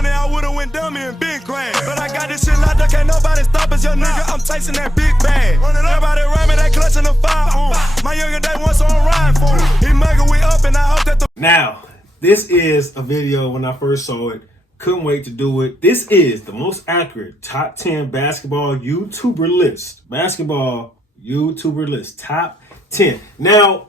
money, I would've went dummy and been grand. But I got this shit locked up, can't nobody stop us, young nigga. I'm chasing that big bag. Everybody around me, they clutching the fire. My younger day once on ride for him. He mugger, we up, and I hope that the. Now, this is a video when I first saw it. Couldn't wait to do it. This is the most accurate top 10 basketball YouTuber list. Basketball YouTuber list. Top 10. Now,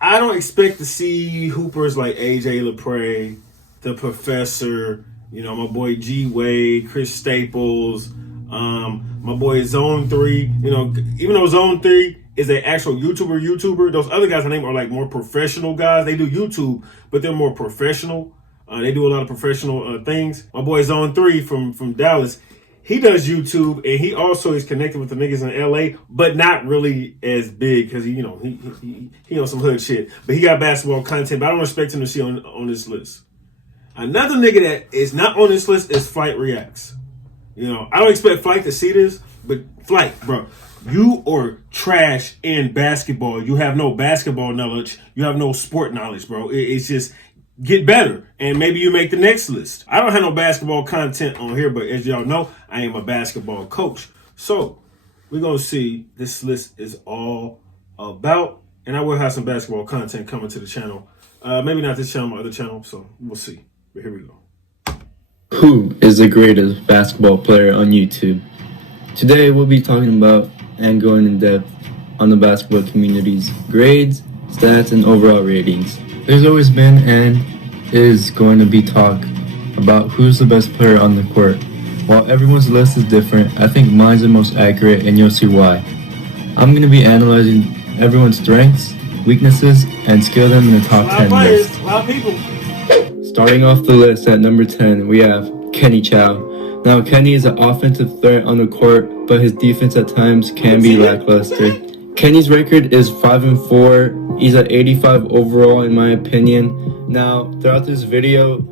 I don't expect to see hoopers like AJ LaPrey, the Professor, you know, my boy G Wade, Chris Staples, my boy Zone 3. You know, even though Zone 3 is an actual YouTuber, those other guys I name are like more professional guys. They do YouTube, but they're more professional. They do a lot of professional things. My boy Zone 3 from Dallas, he does YouTube, and he also is connected with the niggas in LA, but not really as big because he on some hood shit. But he got basketball content, but I don't expect him to see on this list. Another nigga that is not on this list is Flight Reacts. You know, I don't expect Flight to see this, but Flight, bro, you are trash in basketball. You have no basketball knowledge. You have no sport knowledge, bro. It's just get better, and maybe you make the next list. I don't have no basketball content on here, but as y'all know, I am a basketball coach. So we're going to see this list is all about, and I will have some basketball content coming to the channel. Maybe not this channel, my other channel, so we'll see. But here we go. Who is the greatest basketball player on YouTube? Today we'll be talking about and going in depth on the basketball community's grades, stats, and overall ratings. There's always been and is going to be talk about who's the best player on the court. While everyone's list is different, I think mine's the most accurate, and you'll see why. I'm going to be analyzing everyone's strengths, weaknesses, and skill them in the top 10 list. A lot of people. Starting off the list at number 10, we have Kenny Chow. Now, Kenny is an offensive threat on the court, but his defense at times can be lackluster. Kenny's record is 5-4. He's at 85 overall, in my opinion. Now, throughout this video,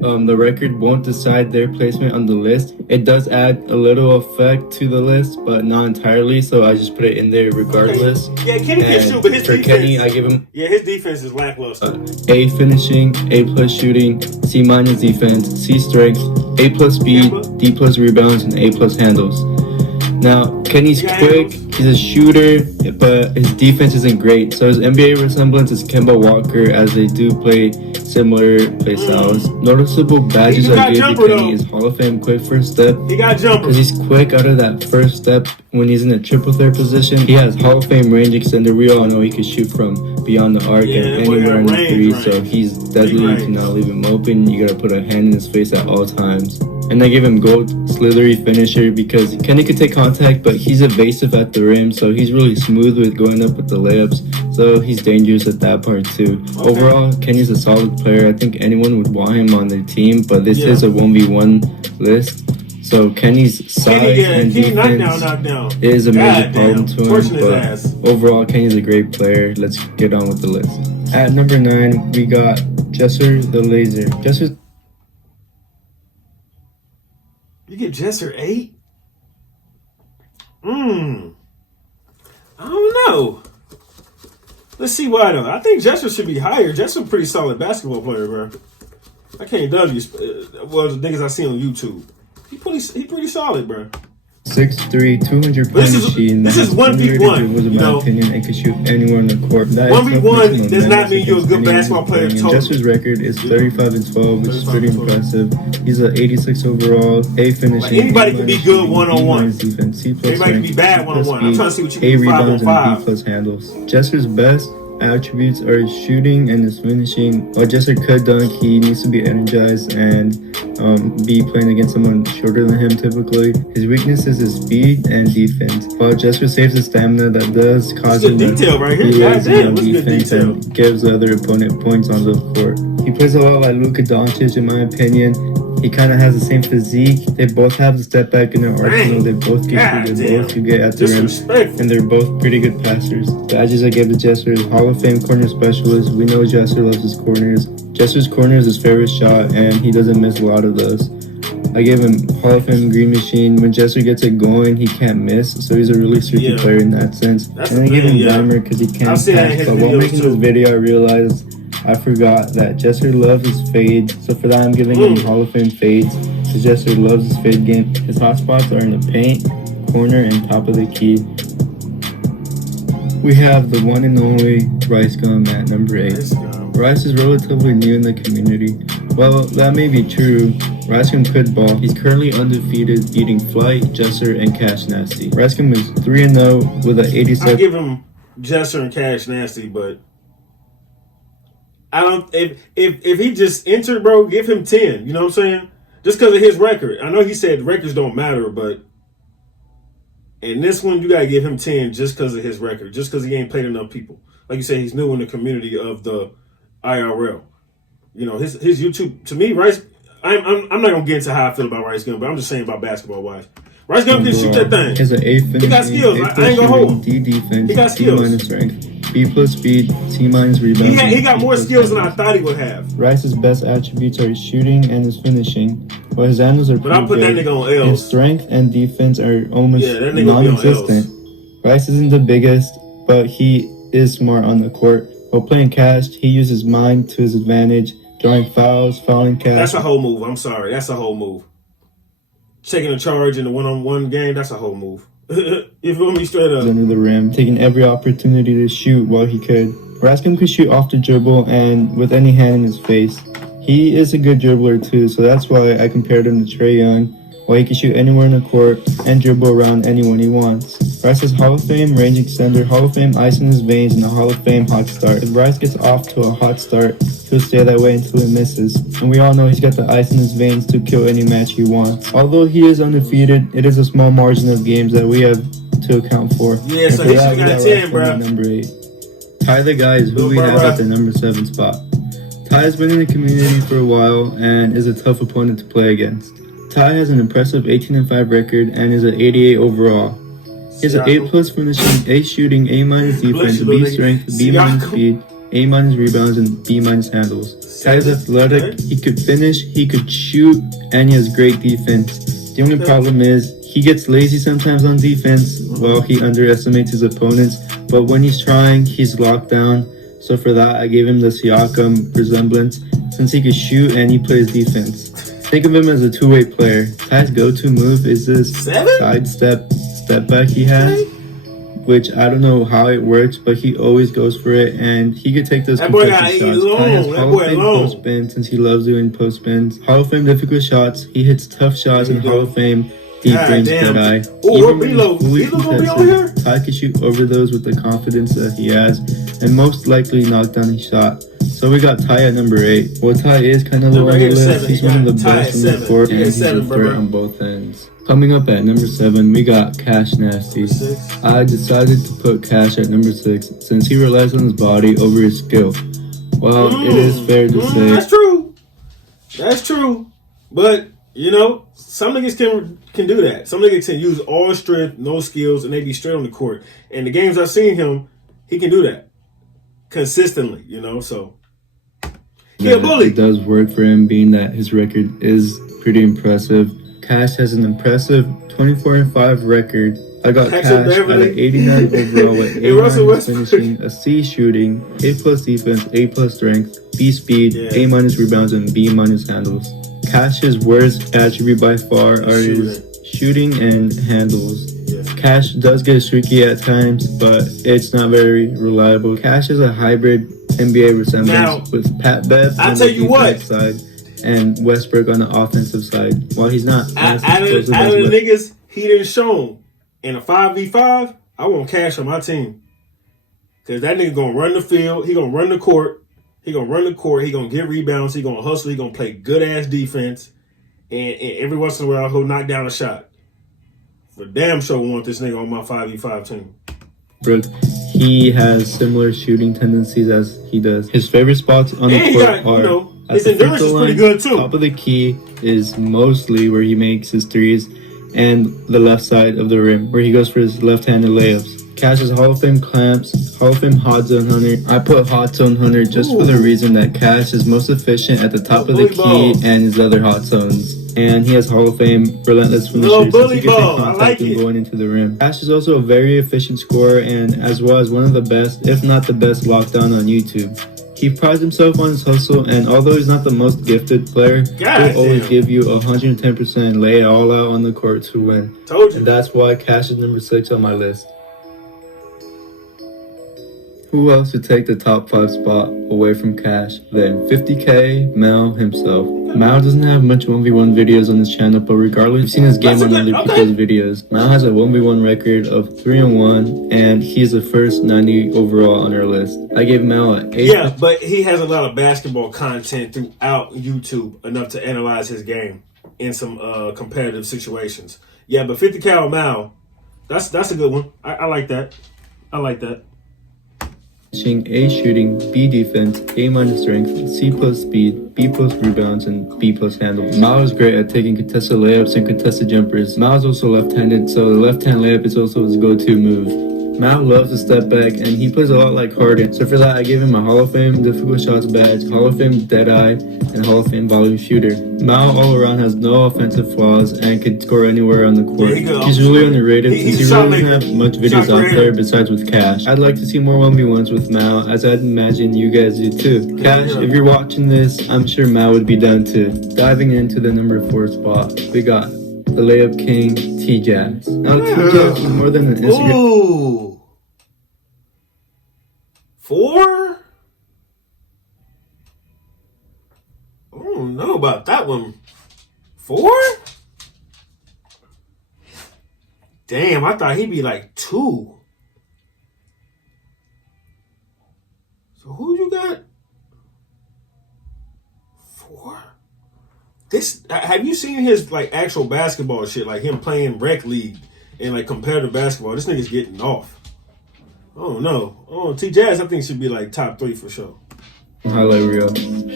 the record won't decide their placement on the list. It does add a little effect to the list, but not entirely, so I just put it in there regardless. Yeah, Kenny can shoot, but his defense, Kenny, I give him his defense is lackluster. A finishing, A plus shooting, C minus defense, C strength, A plus speed, D plus rebounds, and A plus handles. Now, Kenny's quick, he's a shooter, but his defense isn't great. So his NBA resemblance is Kemba Walker, as they do play similar play styles. Noticeable badges I gave to Kenny is Hall of Fame quick first step. He got jumper. Because he's quick out of that first step when he's in a triple threat position. He has Hall of Fame range extender. We all know he can shoot from beyond the arc and anywhere in the three. So he's deadly. You cannot leave him open. You gotta put a hand in his face at all times. And I give him gold slithery finisher because Kenny could take contact, but he's evasive at the rim, so he's really smooth with going up with the layups, so he's dangerous at that part too. Overall, Kenny's a solid player. I think anyone would want him on their team, but this is a 1v1 list, so Kenny's size and defense is a major problem to him, but overall, Kenny's a great player. Let's get on with the list. At number 9, we got Jesser the Laser. You get Jesser 8? I don't know. Let's see why though. I think Jesser should be higher. Jesser's a pretty solid basketball player, bro. I can't W. Well, the niggas I see on YouTube. He pretty solid, bro. 6'3", 200 point machine. This is 1v1. Was in my opinion, and can shoot anywhere on the court. 1v1 does not mean you're a good basketball player. Jesser's record is 35-12, which is pretty impressive. He's an 86 overall, A finishing. Anybody can be good one-on-one. Defense, C plus anybody can be bad one-on-one. I'm trying to see what you can do. A do 5 rebounds on 5. and B plus handles. Jesser's best attributes are his shooting and his finishing. While Jesser could dunk, he needs to be energized and be playing against someone shorter than him typically. His weakness is his speed and defense. While Jesser saves his stamina, that does cause him detail right here. Defense and gives the other opponent points on the court. He plays a lot like Luka Doncic, in my opinion. He kind of has the same physique. They both have the step back in their arsenal. They both can shoot. They both can get at the rim. And they're both pretty good passers. Badges I gave to Jesser is Hall of Fame corner specialist. We know Jesser loves his corners. Jesser's corner is his favorite shot, and he doesn't miss a lot of those. I gave him Hall of Fame green machine. When Jesser gets it going, he can't miss. So he's a really streaky player in that sense. And I gave him Dimer because he can't pass. But while making this video, I realized I forgot that Jesser loves his fades, so for that I'm giving him Hall of Fame fades. Because Jesser loves his fade game. His hot spots are in the paint, corner, and top of the key. We have the one and only Ricegum at number 8. Rice is relatively new in the community. Well, that may be true. Ricegum could ball. He's currently undefeated, beating Flight, Jesser, and Cash Nasty. Ricegum is 3-0 with an 87. I give him Jesser and Cash Nasty, but I don't. If he just entered, bro, give him 10. You know what I'm saying? Just because of his record. I know he said records don't matter, but in this one, you gotta give him 10 just because of his record, just because he ain't played enough people. Like you said, he's new in the community of the IRL. You know, his YouTube, to me, Rice, I'm not going to get into how I feel about Ricegum, but I'm just saying about basketball-wise. Ricegum can shoot that thing. Has an A finishing, he got skills. I ain't going to hold him. D defense, he got skills. C- strength, B+ speed, C- rebound. He got more skills than I thought he would have. Rice's best attributes are his shooting and his finishing, but his handles are pretty good. But I put that nigga on L's. His strength and defense are almost that nigga non-existent. Rice isn't the biggest, but he is smart on the court. While playing Cash, he uses mind to his advantage, drawing fouls, fouling Cash. That's a whole move. I'm sorry. That's a whole move. Taking a charge in the one-on-one game, that's a whole move. You feel me? Straight up. Under the rim, taking every opportunity to shoot while he could. Ricegum could shoot off the dribble and with any hand in his face. He is a good dribbler too, so that's why I compared him to Trae Young. While he can shoot anywhere in the court and dribble around anyone he wants. Rice is Hall of Fame range extender, Hall of Fame ice in his veins, and a Hall of Fame hot start. If Rice gets off to a hot start, he'll stay that way until he misses. And we all know he's got the ice in his veins to kill any match he wants. Although he is undefeated, it is a small margin of games that we have to account for. Yeah, so he should have got 10, bro. Number 8. Ty the guy is who we have at the number 7 spot. Ty has been in the community for a while and is a tough opponent to play against. Ty has an impressive 18-5 record and is an 88 overall. He has an A+ finishing, A shooting, A- defense, B strength, B- speed, A- rebounds, and B- handles. Ty is athletic, he could finish, he could shoot, and he has great defense. The only problem is he gets lazy sometimes on defense while he underestimates his opponents, but when he's trying, he's locked down. So for that, I gave him the Siakam resemblance since he could shoot and he plays defense. Think of him as a two-way player. Ty's go-to move is this side step back he has, which I don't know how it works, but he always goes for it, and he could take those contested shots. Ty has Hall of Fame post spin since he loves doing post spins. Hall of Fame difficult shots. He hits tough shots in Hall of Fame deep range dead-eye. Even when he's fully contested, Ty can shoot over those with the confidence that he has, and most likely knock down his shot. So we got Ty at number 8. Well, Ty is kind of low on the list. He's one of the best from the court, and he's a threat on both ends. Coming up at number 7, we got Cash Nasty. I decided to put Cash at number 6 since he relies on his body over his skill. Well, it is fair to say. That's true. That's true. But, you know, some niggas can do that. Some niggas can use all strength, no skills, and they be straight on the court. And the games I've seen him, he can do that consistently, you know, so. It does work for him, being that his record is pretty impressive. Cash has an impressive 24-5 record. I got Cash at an 89 overall with A- finishing, a C shooting, A+ defense, A+ strength, B speed, A- rebounds, and B- handles. Cash's worst attribute by far are his shooting and handles. Cash does get streaky at times, but it's not very reliable. Cash is a hybrid NBA resemblance with Pat Bev on the defensive side and Westbrook on the offensive side. While he's not out of the niggas he didn't show in a 5v5, I want Cash on my team. Because that nigga gonna run the field, he gonna run the court, he gonna get rebounds, he gonna hustle, he gonna play good ass defense, and every once in a while he'll knock down a shot. For damn sure want this nigga on my 5v5 team. Brooke, he has similar shooting tendencies as he does. His favorite spots on the court are his endurance is pretty good too. Top of the key is mostly where he makes his threes, and the left side of the rim where he goes for his left-handed layups. Cash is Hall of Fame clamps, Hall of Fame hot zone hunter. I put hot zone hunter just for the reason that Cash is most efficient at the top of the key and his other hot zones. And he has Hall of Fame relentless from the street since he can take contact and going into the rim. Cash is also a very efficient scorer and as well as one of the best, if not the best, lockdown on YouTube. He prides himself on his hustle, and although he's not the most gifted player, he'll always give you 110%, lay it all out on the court to win. Told you. And that's why Cash is number 6 on my list. Who else would take the top 5 spot away from Cash than 50K Mel himself? Mao doesn't have much 1v1 videos on his channel, but regardless, you've seen his game on other people's videos. Mao has a 1v1 record of 3-1, and he's the first 90 overall on our list. I gave Mao an 8. Yeah, but he has a lot of basketball content throughout YouTube, enough to analyze his game in some competitive situations. Yeah, but 50K Mao, that's a good one. I like that. I like that. A shooting, B defense, A- strength, C+ speed, B+ rebounds, and B+ handle. Mao is great at taking contested layups and contested jumpers. Mao is also left-handed, so the left-hand layup is also his go-to move. Mao loves to step back, and he plays a lot like Harden. So for that, I gave him a Hall of Fame difficult shots badge, Hall of Fame Deadeye, and Hall of Fame volume shooter. Mao all around has no offensive flaws and can score anywhere on the court. He's really underrated since he really doesn't have much videos out there besides with Cash. I'd like to see more 1v1s with Mao, as I'd imagine you guys do too. Cash, if you're watching this, I'm sure Mao would be down too. Diving into the number 4 spot, we got the layup king, T-Jaz. Now, T-Jaz is more than an Instagram. Ooh. 4? I don't know about that one. 4? Damn, I thought he'd be like 2. So who you got? 4? This, have you seen his like actual basketball shit, like him playing rec league and like competitive basketball? This nigga's getting off. Oh no. Oh, T-Jaz, I think should be like top 3 for sure. Highlight reel.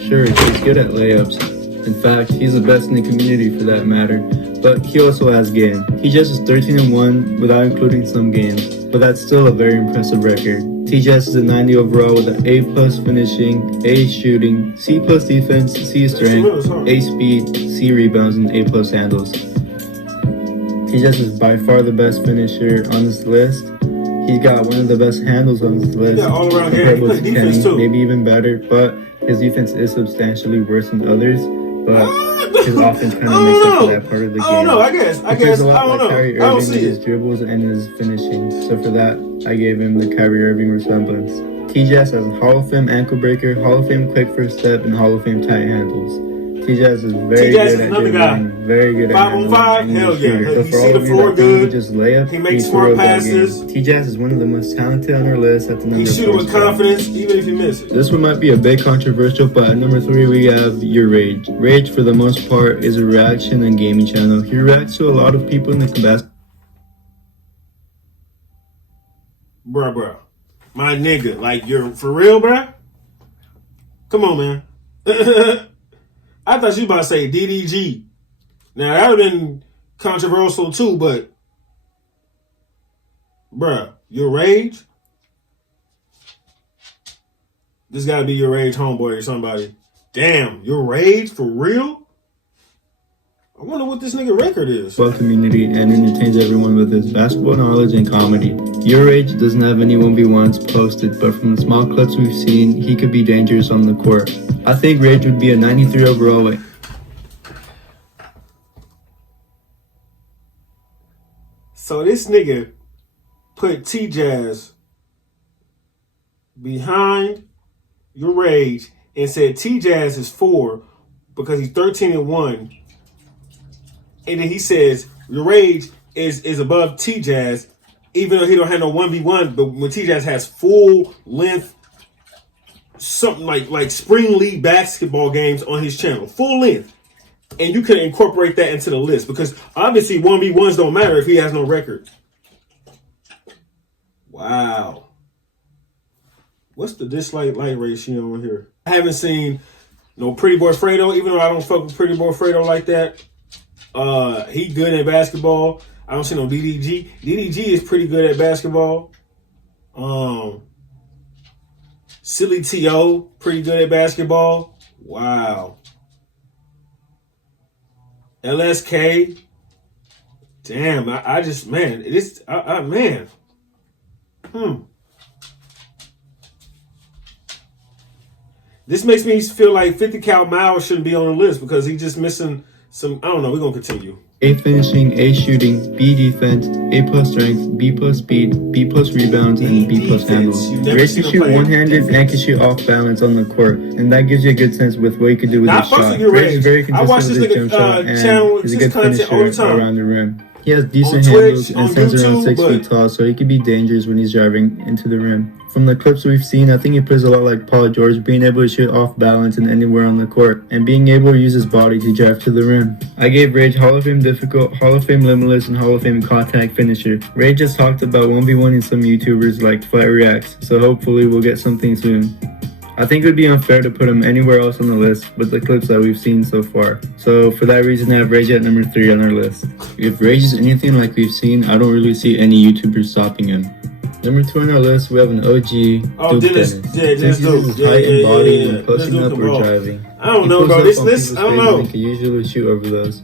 Sure, he's good at layups. In fact, he's the best in the community for that matter. But he also has game. He just is 13-1 without including some games. But that's still a very impressive record. T-Jaz is a 90 overall with an A+ finishing, A shooting, C+ defense, C strength, A speed, C rebounds, and A+ handles. T-Jaz is by far the best finisher on this list. He's got one of the best handles on this list. Yeah, all around game. He plays defense too. Maybe even better, but his defense is substantially worse than others. But his offense kind of makes up for that part of the game. I don't know. I guess. I don't know. Kyrie I don't Irving see his it. dribbles and his finishing. So for that, I gave him the Kyrie Irving resemblance. T-Jaz has a Hall of Fame ankle breaker, Hall of Fame quick first step, and Hall of Fame tight handles. T-Jaz is very good at dribbling, very good at 5 on 5, hell yeah. But He for see all the of you floor that think good. he just layup, He makes smart passes. T-Jaz is one of the most talented on our list at the number 4 He shooting with spot. confidence, even if you miss it. This one might be a bit controversial, but at number 3 we have Your Rage. Rage, for the most part, is a reaction and gaming channel. He reacts to a lot of people in the basketball. Bruh. My nigga. Like, you're for real, bruh? Come on, man. I thought you about to say DDG. Now, that would have been controversial too, but bruh, Your Rage? This gotta be Your Rage homeboy or somebody. Damn, Your Rage? For real? I wonder what this nigga record is. Community and entertains everyone with his basketball knowledge and comedy. Your Age doesn't have any 1v1s posted, but from the small clips we've seen, he could be dangerous on the court. I think Rage would be a 93 overall. So this nigga put T-Jaz behind Your Rage and said T-Jaz is 4 because he's 13-1. And then he says Your Rage is above T-Jaz, even though he don't have no 1v1, but when T-Jaz has full length, something like spring league basketball games on his channel, full length. And you can incorporate that into the list because obviously 1v1s don't matter if he has no record. Wow. What's the dislike like ratio on here? I haven't seen no Pretty Boy Fredo, even though I don't fuck with Pretty Boy Fredo like that. He good at basketball. I don't see no DDG. DDG is pretty good at basketball. Silly T.O. pretty good at basketball. Wow. LSK. Damn, I just, man, it's, man. This makes me feel like 50 cal Miles shouldn't be on the list because he's just missing some. I don't know. We're gonna continue. A finishing, A shooting, B defense, A plus strength, B plus speed, B plus rebounds, and B plus handles. Rage can shoot one-handed and can shoot off balance on the court, and that gives you a good sense with what you can do with his shot. Rage is very consistent with his jump shot and is a good finisher around the rim. He has decent handles and stands around 6 feet tall, so he can be dangerous when he's driving into the rim. From the clips we've seen, I think he plays a lot like Paul George, being able to shoot off balance and anywhere on the court, and being able to use his body to drive to the rim. I gave Rage Hall of Fame difficult, Hall of Fame limitless, and Hall of Fame contact finisher. Rage just talked about 1v1ing some YouTubers like Flat Reacts, so hopefully we'll get something soon. I think it would be unfair to put him anywhere else on the list with the clips that we've seen so far. So for that reason, I have Rage at number 3 on our list. If Rage is anything like we've seen, I don't really see any YouTubers stopping him. Number 2 on our list, we have an OG, Dennis. Yeah, Dennis Duke. His height and body when posting up or driving. I don't know, bro. This list, I don't know. He can usually shoot over those.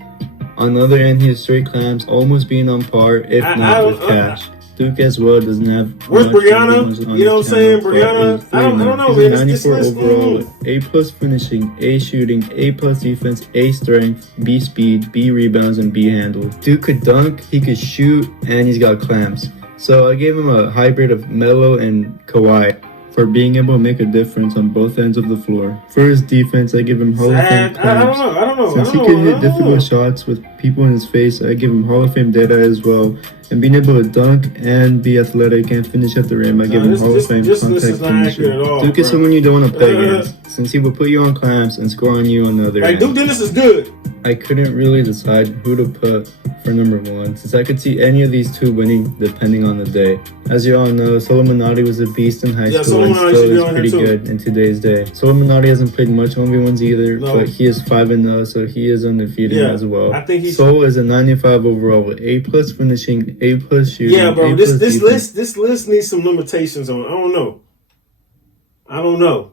On the other end, he has straight clams, almost being on par, if not with Cash. Duke as well doesn't have. Where's Brianna? You know what I'm saying? Brianna? I don't know, man. 94 overall, A plus finishing, A shooting, A plus defense, A strength, B speed, B rebounds, and B handles. Duke could dunk, he could shoot, and he's got clams. So I gave him a hybrid of Melo and Kawhi for being able to make a difference on both ends of the floor. For his defense, I give him Hall of Fame clams. I don't know. Since he can hit difficult shots with people in his face, I give him Hall of Fame data as well. And being able to dunk and be athletic and finish at the rim, I give him Hall of Fame contact finisher. Duke is someone you don't want to play against, since he will put you on clamps and score on you on the other end. Duke Dennis is good. I couldn't really decide who to put for number 1, since I could see any of these two winning depending on the day. As you all know, Solomonati was a beast in high school and still is pretty good in today's day. Solomonati hasn't played much 1v1s either, but he is 5-0, so he is undefeated as well. I think Sol is a 95 overall with A plus finishing, A plus shooting. Yeah, bro. This list needs some limitations on. I don't know.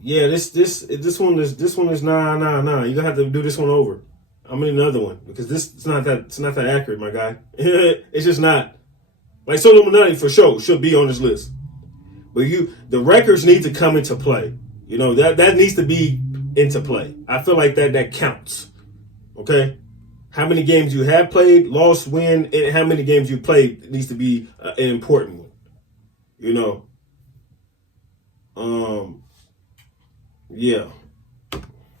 Yeah, this one is nah. You gonna have to do this one over. I'm in another one because it's not that accurate, my guy. It's just not. Like Solomonati for sure should be on this list, but the records need to come into play. You know that needs to be into play. I feel like that counts. Okay, how many games you have played, lost, win, and how many games you played needs to be an important one. You know. Yeah.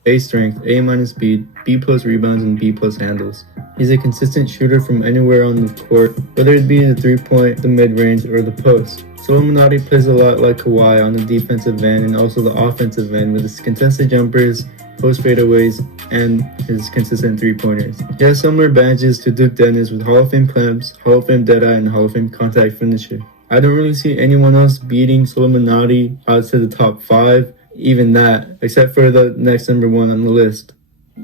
A strength, A minus speed, B plus rebounds, and B plus handles. He's a consistent shooter from anywhere on the court, whether it be the 3-point, the mid-range, or the post. Solomonati plays a lot like Kawhi on the defensive end and also the offensive end with his contested jumpers, post fadeaways, and his consistent 3-pointers. He has similar advantages to Duke Dennis with Hall of Fame clamps, Hall of Fame deadeye, and Hall of Fame contact finisher. I don't really see anyone else beating Solomonati outside the top 5. Even that, except for the next number 1 on the list.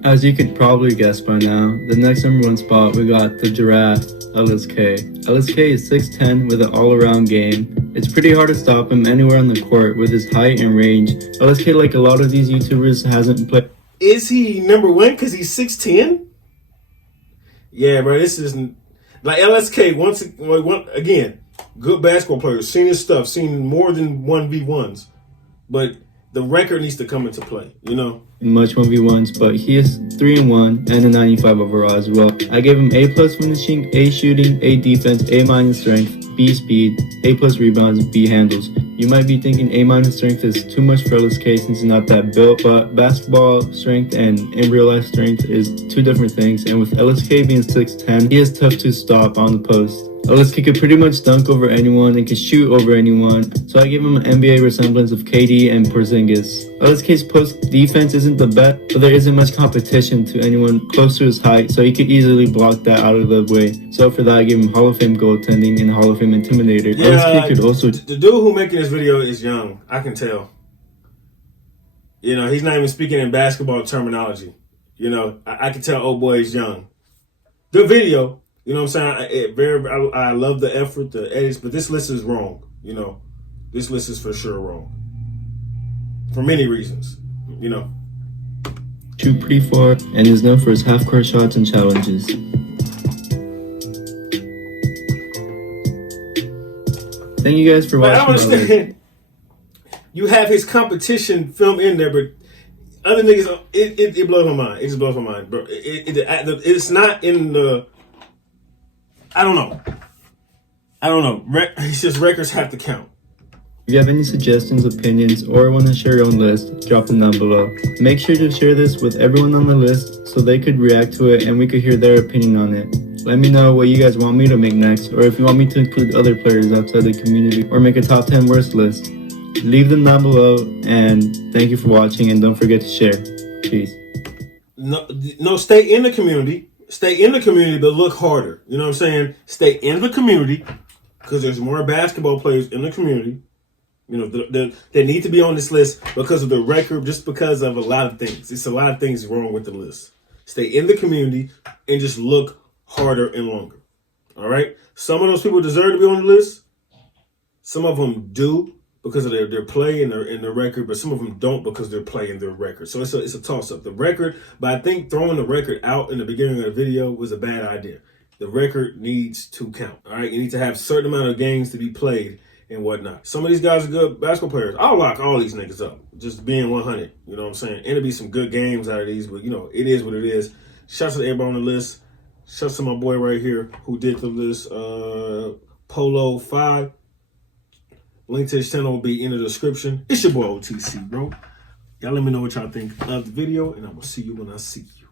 As you could probably guess by now, the next number 1 spot we got the giraffe, LSK. LSK is 6'10" with an all-around game. It's pretty hard to stop him anywhere on the court with his height and range. LSK, like a lot of these YouTubers, hasn't played. Is he number 1 because he's 6'10"? Yeah, bro, this isn't like LSK. Once again, good basketball player, seen his stuff, seen more than 1v1s, but the record needs to come into play, you know? Much 1v1s, but he is 3-1 and a 95 overall as well. I gave him A plus finishing, A shooting, A defense, A minus strength, B speed, A plus rebounds, B handles. You might be thinking A minus strength is too much for LSK since he's not that built, but basketball strength and in real life strength is two different things, and with LSK being 6'10", he is tough to stop on the post. LSK could pretty much dunk over anyone and can shoot over anyone, so I give him an NBA resemblance of KD and Porzingis. LSK's post defense isn't the best, but there isn't much competition to anyone close to his height, so he could easily block that out of the way. So for that, I give him Hall of Fame goaltending and Hall of Fame intimidator. Yeah, LSK could also... The dude who making this video is young. I can tell. You know, he's not even speaking in basketball terminology. You know, I can tell old boy is young. Good video. You know what I'm saying? I love the effort, the edits, but this list is wrong. You know, this list is for sure wrong. For many reasons, you know. Shoot pretty far and is known for his half-court shots and challenges. Thank you guys for watching. I don't understand. you have his competition film in there, but other niggas, it blows my mind. It just blows my mind, bro. It's not in the. I don't know. It's just records have to count. If you have any suggestions, opinions, or want to share your own list, drop them down below. Make sure to share this with everyone on the list so they could react to it and we could hear their opinion on it. Let me know what you guys want me to make next, or if you want me to include other players outside the community, or make a top 10 worst list. Leave them down below, and thank you for watching, and don't forget to share. Peace. No, stay in the community. Stay in the community, but look harder. You know what I'm saying? Stay in the community, because there's more basketball players in the community. You know, they need to be on this list because of the record, just because of a lot of things. It's a lot of things wrong with the list. Stay in the community and just look harder and longer. All right? Some of those people deserve to be on the list. Some of them do because of their play and their record, but some of them don't because they're playing their record. So it's a toss-up. The record, but I think throwing the record out in the beginning of the video was a bad idea. The record needs to count. All right? You need to have a certain amount of games to be played and whatnot. Some of these guys are good basketball players. I'll lock all these niggas up. Just being 100. You know what I'm saying? And it'll be some good games out of these, but you know, it is what it is. Shouts to everybody on the list. Shouts to my boy right here who did the list, Polo 5. Link to his channel will be in the description. It's your boy OTC, bro. Y'all let me know what y'all think of the video, and I'm gonna see you when I see you.